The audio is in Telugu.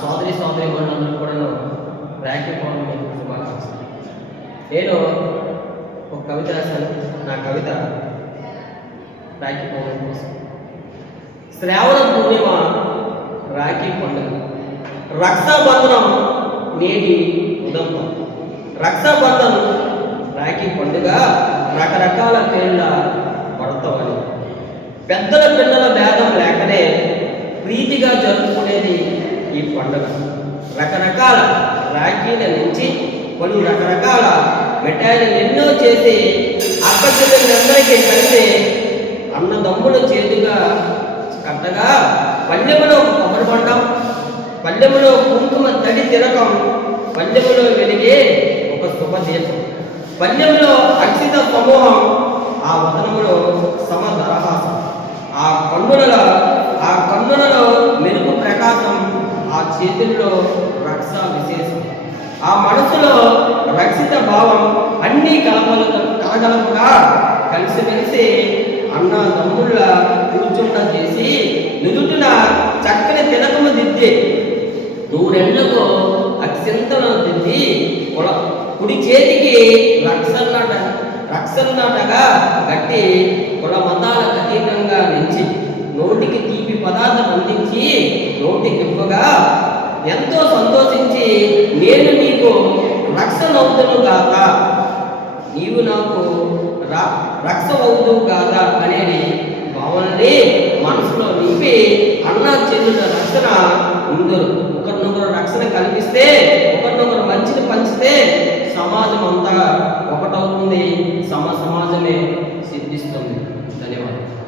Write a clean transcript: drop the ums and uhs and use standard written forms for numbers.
సోదరి సోదరీమణులందరూ కూడా రాఖీ పౌర్ణమి శుభాకాంక్షలు. నేను ఒక కవిత రాశాను. నా కవిత రాఖీ పౌర్ణమి కోసం. శ్రావణ పూర్ణిమ రాఖీ పండుగ, రక్షాబంధనం నేటి ఉదంతం. రక్షాబంధన్ రాఖీ పండుగ రకరకాల పేర్ల పడతామని, పెద్దల పిల్లల భేదం లేకనే ప్రీతిగా జరుపుకునేది ఈ పండుగ. రకరకాల రాఖీల నుంచి పలు రకరకాల మిఠాయిలు ఎన్నో చేసి అక్క చెల్లెలందరికీ కలిసి అన్నదమ్ముల చేతుగా కట్టగా పల్లెములో కొబ్బరి బండం, పల్లెములో కుంకుమ తడి తిరకం, పల్లెములో వెలిగే ఒక శుభదీపం, పల్లెములో అక్షిత సమూహం, ఆ వదనములో సమదరహాసం, ఆ కన్నులలో మెరుపు ప్రకాశం, ఆ చేతుల్లో రక్ష విశేషం, ఆ మనసులో రక్షిత భావం, అన్నీ కలగలుపుగా కలిసి అన్న తమ్ముళ్ళ కూర్చుండ చేసి నుదుటిన చక్కని తిలకము దిద్ది, నూరెళ్లకు అక్షింతలను దిద్ది, కుడి చేతికి రక్షన్నటగా గట్టి కుల మతాలకు అతీతంగా నిలిచి నోటికి తీపి పదార్థం అందించి నోటికి ఇవ్వగా ఎంతో సంతోషించి నేను నీకు రక్షణవుతును గాక, నీవు నాకు రక్షవవుతువు గాక అనేది భావనని మనసులో నింపి అన్నా చెల్లుల రక్షణ ముందు ఒకరినొకరు రక్షణ కల్పిస్తే, ఒకరినొకరు మంచిని పంచితే సమాజం అంతా ఒకటవుతుంది, సమాజమే సిద్ధిస్తుంది. ధన్యవాదాలు.